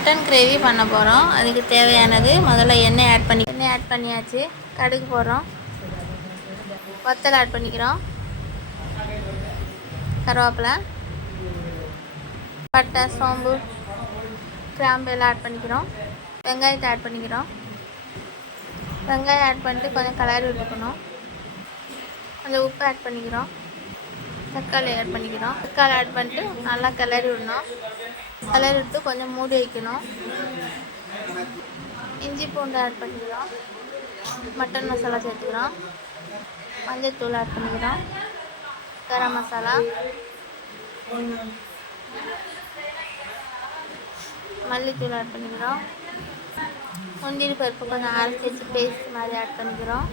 Mutton gravy பண்ண போகிறோம். அதுக்கு தேவையானது முதல்ல எண்ணெய் ஆட் பண்ணியாச்சு. கடுகு போடுறோம், வத்தல் ஆட் பண்ணிக்கிறோம், கருவேப்பிலை, பட்டை, சோம்பு, கிராம்பு எல்லாம் ஆட் பண்ணிக்கிறோம். வெங்காயத்தை ஆட் பண்ணிக்கிறோம். வெங்காயம் ஆட் பண்ணிட்டு கொஞ்சம் கிளறி விட்டுக்கணும். கொஞ்சம் உப்பு ஆட் பண்ணிக்கிறோம். தக்காளி ஆட் பண்ணிக்கிறோம். தக்காளி ஆட் பண்ணிட்டு நல்லா கிளறி விடணும். கிளறி விட்டு கொஞ்சம் மூடி வைக்கணும். இஞ்சி பூண்டு ஆட் பண்ணிக்கிறோம். மட்டன் மசாலா சேர்த்துக்கிறோம். மஞ்சள் ஆட் பண்ணிக்கிறோம். கரம் மசாலா, மல்லித்தூள் ஆட் பண்ணிக்கிறோம். முந்திரி பருப்பு கொஞ்சம் அரைச்சி வச்சு பேஸ்ட் மாதிரி ஆட் பண்ணிக்கிறோம்.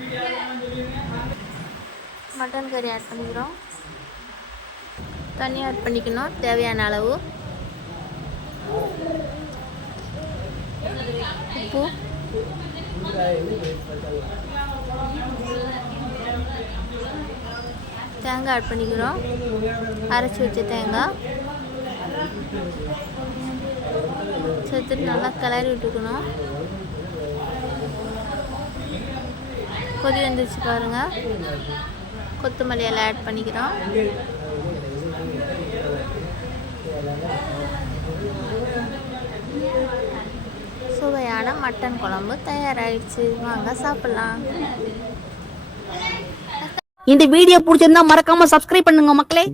மட்டன் கறி ஆட் பண்ணிக்கிறோம். தண்ணி ஆட் பண்ணிக்கணும் தேவையான அளவு. உப்பு, தேங்காய் ஆட் பண்ணிக்கிறோம். அரைச்சி வச்ச தேங்காய் சேர்த்துட்டு நல்லா கிளறி விட்டுக்கணும். கொதி வந்துருச்சு பாருங்கள். கொத்தமல்லி எல்லாம் ஆட் பண்ணிக்கிறோம். சுவையான மட்டன் குழம்பு தயாராகிடுச்சு. வாங்க சாப்பிடலாம். இந்த வீடியோ பிடிச்சிருந்தா மறக்காம சப்ஸ்கிரைப் பண்ணுங்க மக்களே.